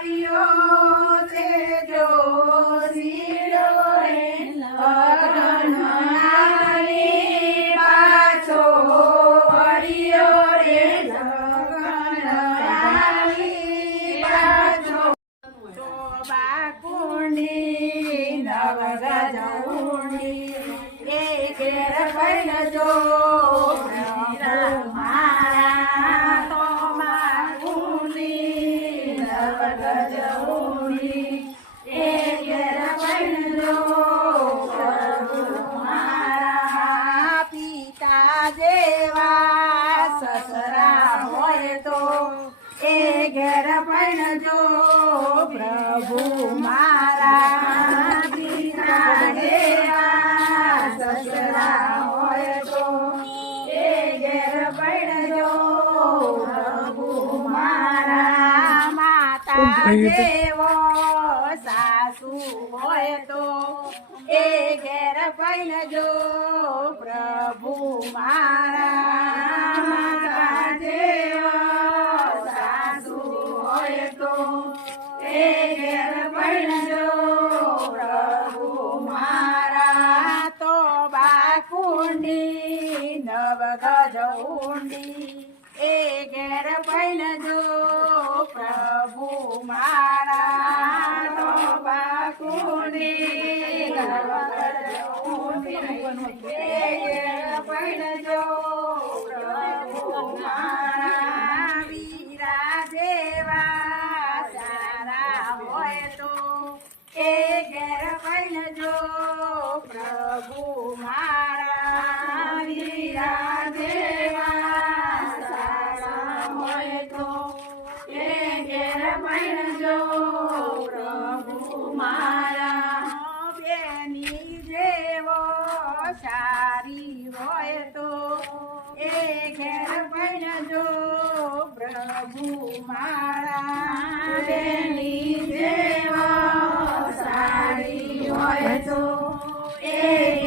કર્યો છે જો શીરો રે લગનહારી પાછો વળ્યો રે લગનહારી પાછો શોભા કુંડી નવગજ ઊંડી એ ઘેર બનજો મારા તો માગુંડી નવગજ ઊંડી એ ઘેર બનજો મારા પિતા જેવા સસરા હોય તો એ ઘેર બનજો પ્રભુ મારા પિતા જેવા સસરા હોય તો એ ઘેર બનજો પ્રભુ મારા માતા જેવો સાસુ હોય તો એ ઘેર બનજો પ્રભુ મારા માતા જેવો સાસુ હોય તો એ ઘેર બનજો પ્રભુ મારા તો બાકુંડી નવગજ ઊંડી એ ઘેર બનજો પ્રભુ મારા તો બાકુંડી નવગજ ઊંડી એ ઘેર બનજો પ્રભુ મારા વીરા જેવા સારા હોય તો એ ઘેર બનજો પ્રભુ મારા વીરા જેવા સારા હોય તો એ ઘેર બનજો પ્રભુ મારા બેની જેવો સારી હોય તો એ ઘેર બનજો પ્રભુ મારા બેની જેવો સારી હોય તો એ